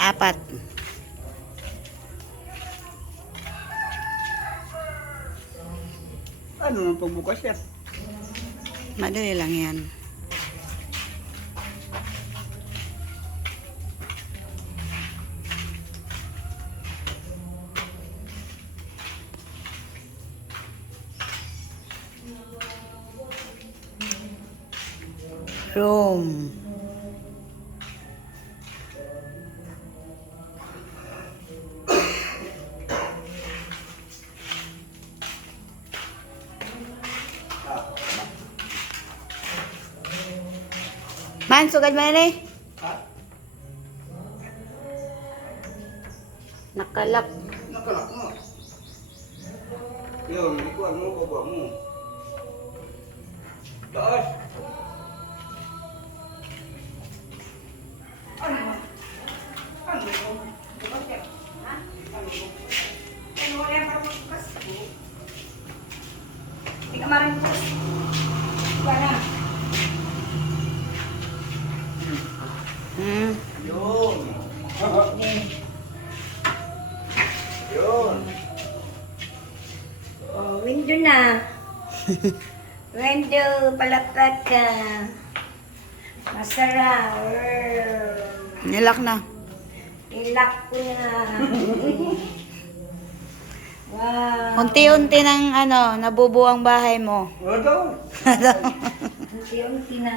Apat. Ano nang pagbukas yan? Madali lang yan. Room. Man, sugad mo na eh. Nakalak. Nakalak mo. Yun, ikuan mo, baba mo. Taas. Ano? Ano yun? Bukas yan. Ha? Ano yun? Ano wala yan para magbukas? Hindi ka maring bukas. Para. Yun. Yun. Oh, window na. Window, palapag ka. Masarap. Nilak na. Ilak ko na. Wow. Unti-unti nang nabubuo ang bahay mo. Ano daw? Unti-unti na.